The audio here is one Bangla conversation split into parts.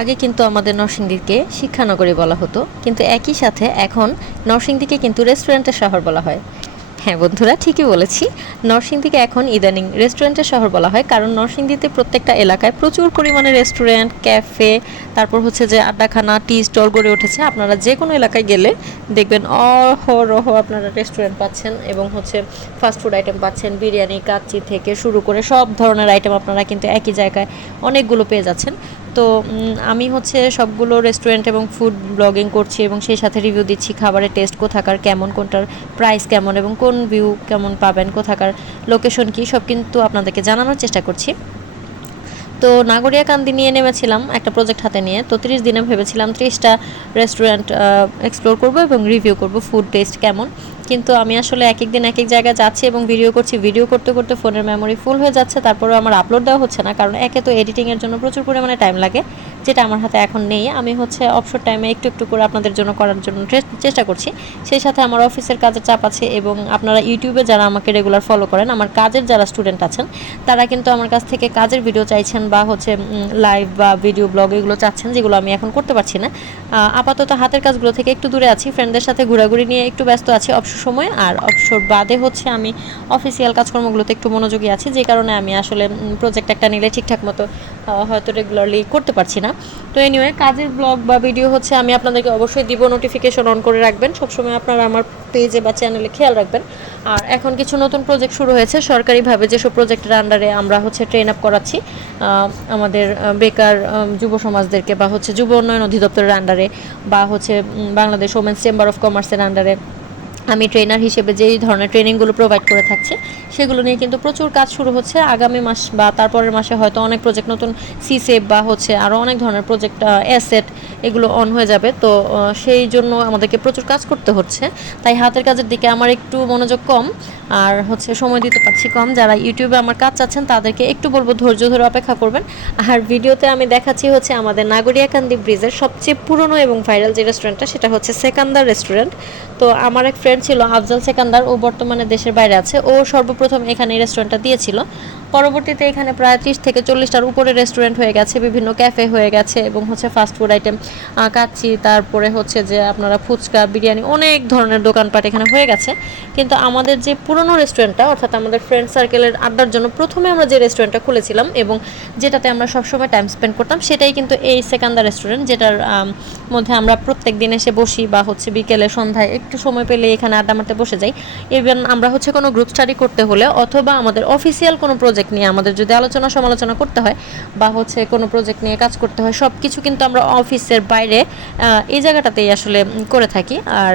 আগে কিন্তু আমাদের নরসিংদীকে শিক্ষানগরী বলা হতো, কিন্তু একই সাথে এখন নরসিংদীকে কিন্তু রেস্টুরেন্টের শহর বলা হয়। হ্যাঁ বন্ধুরা, ঠিকই বলেছি, নরসিংদীকে এখন ইদানিং রেস্টুরেন্টের শহর বলা হয়, কারণ নরসিংদীতে প্রত্যেকটা এলাকায় প্রচুর পরিমাণে রেস্টুরেন্ট, ক্যাফে, তারপর হচ্ছে যে আড্ডাখানা, টি স্টল গড়ে উঠেছে। আপনারা যে কোনো এলাকায় গেলে দেখবেন অহরহ আপনারা রেস্টুরেন্ট পাচ্ছেন এবং হচ্ছে ফাস্টফুড আইটেম পাচ্ছেন, বিরিয়ানি, কাচ্চি থেকে শুরু করে সব ধরনের আইটেম আপনারা কিন্তু একই জায়গায় অনেকগুলো পেয়ে যাচ্ছেন। তো আমি হচ্ছে সবগুলো রেস্টুরেন্ট এবং ফুড ব্লগিং করছি এবং সেই সাথে রিভিউ দিচ্ছি খাবারের টেস্ট কোথাকার কেমন, কোনটার প্রাইস কেমন এবং কোন ভিউ কেমন পাবেন, কোথাকার লোকেশন কী, সব কিন্তু আপনাদেরকে জানানোর চেষ্টা করছি। তো নাগরিয়াকান্দি নিয়ে নেমেছিলাম একটা প্রজেক্ট হাতে নিয়ে। তো 30 দিনে ভেবেছিলাম 30টা রেস্টুরেন্ট এক্সপ্লোর করব এবং রিভিউ করব ফুড টেস্ট কেমন। কিন্তু আমি আসলে এক এক দিন এক এক জায়গায় যাচ্ছি এবং ভিডিও করছি, ভিডিও করতে করতে ফোনের মেমোরি ফুল হয়ে যাচ্ছে, তারপরেও আমার আপলোড দেওয়া হচ্ছে না, কারণ একে তো এডিটিংয়ের জন্য প্রচুর পরিমাণে টাইম লাগে, যেটা আমার হাতে এখন নেই। আমি হচ্ছে অবসর টাইমে একটু একটু করে আপনাদের জন্য করার জন্য চেষ্টা করছি। সেই সাথে আমার অফিসের কাজের চাপ আছে এবং আপনারা ইউটিউবে যারা আমাকে রেগুলার ফলো করেন, আমার কাজের যারা স্টুডেন্ট আছেন, তারা কিন্তু আমার কাছ থেকে কাজের ভিডিও চাইছেন বা হচ্ছে লাইভ বা ভিডিও ব্লগ এগুলো চাচ্ছেন, যেগুলো আমি এখন করতে পারছি না। আপাতত হাতের কাজগুলো থেকে একটু দূরে আছি, ফ্রেন্ডদের সাথে ঘোরাঘুরি নিয়ে একটু ব্যস্ত আছি অবসর সময়, আর অবসর বাদে হচ্ছে আমি অফিসিয়াল কাজকর্মগুলোতে একটু মনোযোগী আছি, যে কারণে আমি আসলে প্রজেক্ট একটা নিলে ঠিকঠাক মতো হয়তো রেগুলারলি করতে পারছি না। তো এনিওয়ে, কাজের ব্লগ বা ভিডিও হচ্ছে আমি আপনাদেরকে অবশ্যই দিব, নোটিফিকেশন অন করে রাখবেন সবসময়, আপনারা আমার পেজে বা চ্যানেলে খেয়াল রাখবেন। আর এখন কিছু নতুন প্রজেক্ট শুরু হয়েছে সরকারিভাবে, যেসব প্রজেক্টের আন্ডারে আমরা হচ্ছে ট্রেন আপ করাচ্ছি আমাদের বেকার যুব সমাজদেরকে, বা হচ্ছে যুব উন্নয়ন অধিদপ্তরের আন্ডারে, বা হচ্ছে বাংলাদেশ ওমেন্স চেম্বার অফ কমার্সের আন্ডারে আমি ট্রেনার হিসেবে যেই ধরনের ট্রেনিংগুলো প্রোভাইড করে থাকছি, সেগুলো নিয়ে কিন্তু প্রচুর কাজ শুরু হচ্ছে। আগামী মাস বা তারপরের মাসে হয়তো অনেক প্রজেক্ট, নতুন সিসেপ বা হচ্ছে আরও অনেক ধরনের প্রজেক্ট, অ্যাসেট, এগুলো অন হয়ে যাবে। তো সেই জন্য আমাদেরকে প্রচুর কাজ করতে হচ্ছে, তাই হাতের কাজের দিকে আমার একটু মনোযোগ কম, আর হচ্ছে সময় দিতে পারছি কম। যারা ইউটিউবে আমার কাজ চাচ্ছেন তাদেরকে একটু বলবো ধৈর্য ধরে অপেক্ষা করবেন। আর ভিডিওতে আমি দেখাচ্ছি হচ্ছে আমাদের নাগরিয়াকান্দি ব্রিজের সবচেয়ে পুরনো এবং ভাইরাল যে রেস্টুরেন্টটা, সেটা হচ্ছে সেকান্দার রেস্টুরেন্ট। তো আমার এক ফ্রেন্ড ছিল আফজাল সেকান্দার, ও বর্তমানে দেশের বাইরে আছে। ও সর্বপ্রথম এখানে এই রেস্টুরেন্টটা দিয়েছিল, পরবর্তীতে এখানে প্রায় 30 থেকে 40টার উপরে রেস্টুরেন্ট হয়ে গেছে, বিভিন্ন ক্যাফে হয়ে গেছে এবং হচ্ছে ফাস্টফুড আইটেম, কাচ্চি, তারপরে হচ্ছে যে আপনারা ফুচকা, বিরিয়ানি, অনেক ধরনের দোকানপাট এখানে হয়ে গেছে। কিন্তু আমাদের যে পুরনো রেস্টুরেন্টটা, অর্থাৎ আমাদের ফ্রেন্ড সার্কেলের আড্ডার জন্য প্রথমে আমরা যে রেস্টুরেন্টটা খুলেছিলাম এবং যেটাতে আমরা সবসময় টাইম স্পেন্ড করতাম, সেটাই কিন্তু এই সেকান্দার রেস্টুরেন্ট, যেটার মধ্যে আমরা প্রত্যেক দিন এসে বসি বা হচ্ছে বিকেলে সন্ধ্যায় একটু সময় পেলে এখানে আড্ডা মারতে বসে যাই। ইভেন আমরা হচ্ছে কোনো গ্রুপ স্টাডি করতে হলে অথবা আমাদের অফিসিয়াল কোনো প্রজেক্ট নিয়ে আমাদের যদি আলোচনা সমালোচনা করতে হয় বা হচ্ছে কোনো প্রজেক্ট নিয়ে কাজ করতে হয়, সব কিছু কিন্তু আমরা অফিসের বাইরে এই জায়গাটাতেই আসলে করে থাকি। আর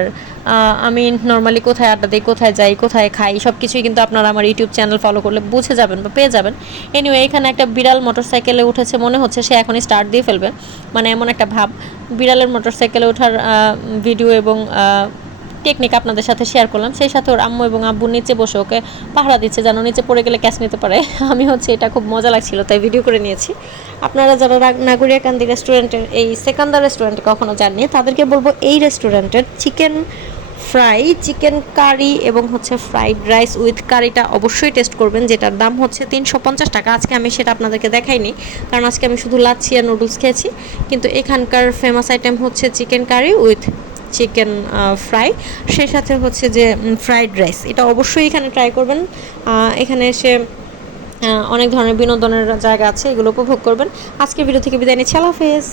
আমি নর্মালি কোথায় আড্ডা দিই, কোথায় যাই, কোথায় খাই, সব কিছুই কিন্তু আপনারা আমার ইউটিউব চ্যানেল ফলো করলে বুঝে যাবেন বা পেয়ে যাবেন। এনিওয়ে, এখানে একটা বিড়াল মোটরসাইকেলে উঠেছে, মনে হচ্ছে সে এখনই স্টার্ট দিয়ে ফেলবে, মানে এমন একটা ভাব। বিড়ালের মোটরসাইকেলে ওঠার ভিডিও এবং টেকনিক আপনাদের সাথে শেয়ার করলাম। সেই সাথে ওর আম্মু এবং আব্বু নিচে বসে ওকে পাহারা দিচ্ছে, যেন নিচে পড়ে গেলে ক্যাচ নিতে পারে। আমি হচ্ছে এটা খুব মজা লাগছিল, তাই ভিডিও করে নিয়েছি। আপনারা যারা নাগরিয়াকান্দি রেস্টুরেন্টের এই সেকান্দার রেস্টুরেন্টে কখনো যাননি, তাদেরকে বলবো এই রেস্টুরেন্টের চিকেন ফ্রাই, চিকেন কারি এবং হচ্ছে ফ্রাইড রাইস উইথ কারিটা অবশ্যই টেস্ট করবেন, যেটার দাম হচ্ছে 350 টাকা। আজকে আমি সেটা আপনাদেরকে দেখাইনি, কারণ আজকে আমি শুধু লাচ্ছি আর নুডলস খেয়েছি। কিন্তু এখানকার ফেমাস আইটেম হচ্ছে chicken curry with chicken fry, সেই সাথে হচ্ছে যে ফ্রাইড রাইস, এটা অবশ্যই এখানে ট্রাই করবেন। এখানে এসে অনেক ধরনের বিনোদনের জায়গা আছে, এগুলো উপভোগ করবেন। আজকের ভিডিও থেকে বিদায় নিচ্ছি, আল্লাহ হাফেজ।